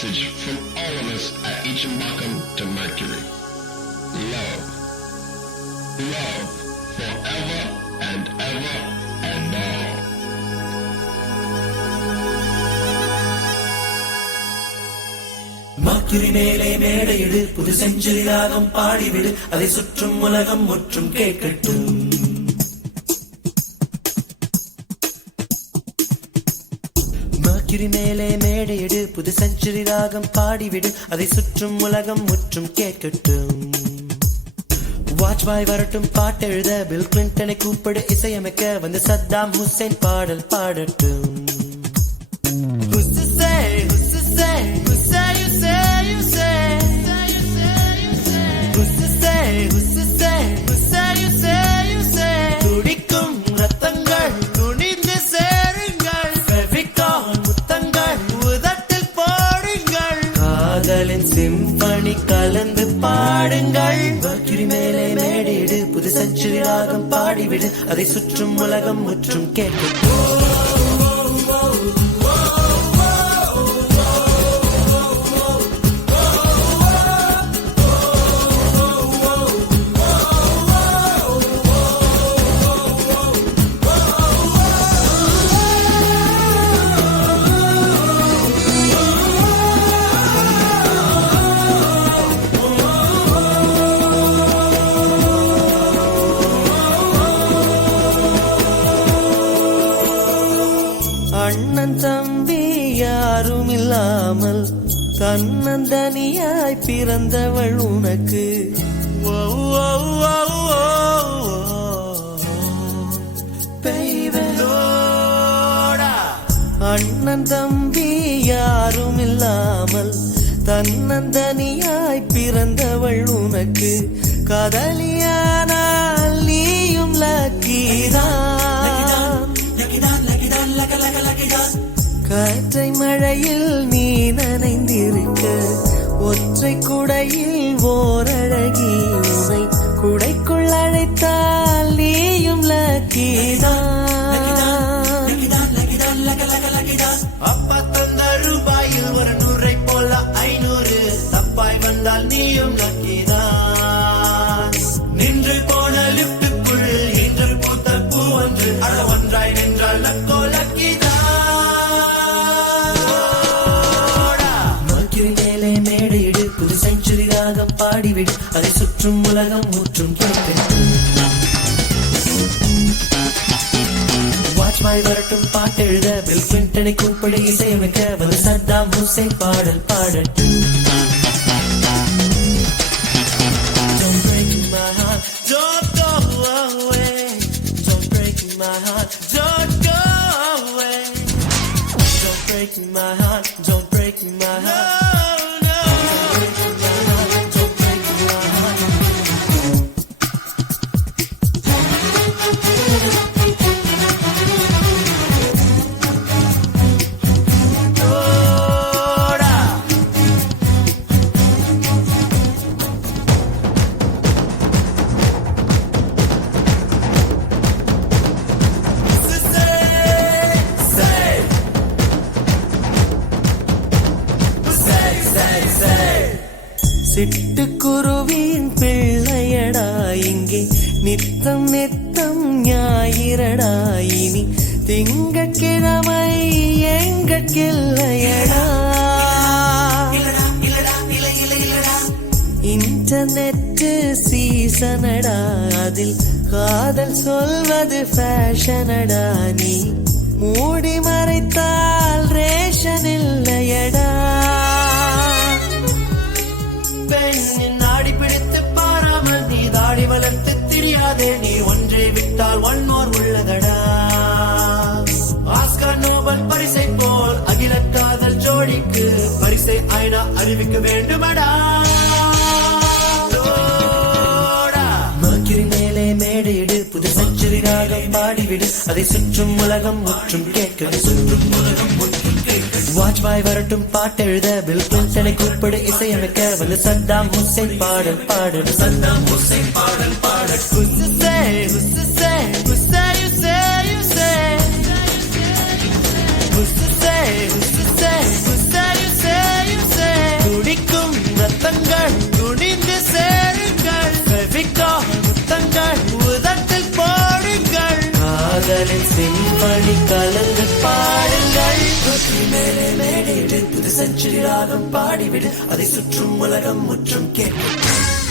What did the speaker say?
message from all of us at Ichimbakum to Mercury. Love. Love forever and ever and all. மக்கிரி மேலே மேடையிடு, புது century ராகம் பாடிவிடு, அதை சுற்றும் உலகம் முற்றும் கேட்கட்டும். மக்கிரி மேலே மேடையிடு, புது செஞ்சுரி ராகம் பாடிவிடு, அதை சுற்றும் உலகம் முற்றும் கேட்கட்டும். வாஜ்பாய் வரட்டும் பாட்டெழுத, பில் கிளின்டனை கூப்பிடு இசையமைக்க, வந்து சத்தாம் ஹுசைன் பாடல் பாடட்டும். துடிக்கும் ரத்தங்கள் துணிந்து சேருங்கள், ஃபெவிகால் முத்தங்கள் உதட்டில் போடுங்கள், காதலின் சிம்பனி கலந்து பாடுங்கள். மர்க்யூரி மேலே மேடையிடு, புது செஞ்சுரி ராகம் பாடிவிடு, அதை சுற்றும் உலகம் முற்றும் கேட்கட்டும். அண்ணன் தம்பி யாரும் இல்லாமல் தன்னந்தனியாய் பிறந்தவள் உனக்கு. அண்ணன் தம்பி யாரும் இல்லாமல் தன்னந்தனியாய் பிறந்தவள் உனக்கு. காதலியானால் நீயும் லக்கிதான். காற்றை மழையில் நீ நனைந்திருக்க, ஒற்றை குடையில் ஓரழகி உனை குடைக்குள் அழைத்தால் நீயும் லக்கிதான். அப்பா தந்த ரூபாயில் ஒரு 100 போல 500 தப்பாய் வந்தால் நீயும் லக்கிதான். நின்று போன லிப்டுக்குள் இன்று பூத்த பூ ஒன்று, அட ஒன்றாய் நின்றால் லக்கோ லக்கிதான். பாடிவிடு, அதை சுற்றும் உலகம் முற்றும் கேட்கட்டும். வாஜ்பாய் வரட்டும் பாட்டெழுத, பில் கிளின்டனை கூப்பிடு இசையமைக்க, வந்து சத்தாம் ஹுசைன் பாடல் பாடட்டும். Don't break my heart, don't go away. Don't break my heart, don't go away. Don't break my heart, don't break my heart. சிட்டுக்குருவின் பிள்ளையடா இங்கே, நித்தம் நித்தம் ஞாயிறடா இனி, திங்கட்கிழமை எங்கட்கில்லையடா. இன்டர்நெட் சீசனடா, அதில் காதல் சொல்வது ஃபேஷனடா, நீ மூடி மறைத்தால் ரேஷன் இல்லையடா. பெண்ணின் நாடி பிடித்து பாராமல் நீ தாடி வளர்த்து தெரியாதே, நீ ஒன்றை விட்டால் ஒன்னோர் உள்ளதடா. ஆஸ்கர் நோபல் பரிசை போல் அகில காதல் ஜோடிக்கு பரிசை ஐநா அறிவிக்க வேண்டுமடா. மர்க்யூரி மேலே மேடையிடு, புது செஞ்சுரி ராகம் பாடிவிடு, அதை சுற்றும் உலகம் முற்றும் கேட்கட்டும். சுற்றும் உலகம் முற்றும் கேட்கட்டும். வாஜ்பாய் வரட்டும் பாட்டெழுத, பில் கிளின்டனை கூப்பிடு இசையமைக்க, வந்து சத்தாம் ஹுசைன் பாடல் பாடல். சத்தாம் ஹுசைன் பாடல் பாடல். Who's to say, துள்ளி கலந்து பாடுங்கள். தொற்றி மேலே மேடையிடு, புது செஞ்சுரி ராகம் பாடிவிடு, அதை சுற்றும் உலகம் முற்றும் கேட்கட்டும்.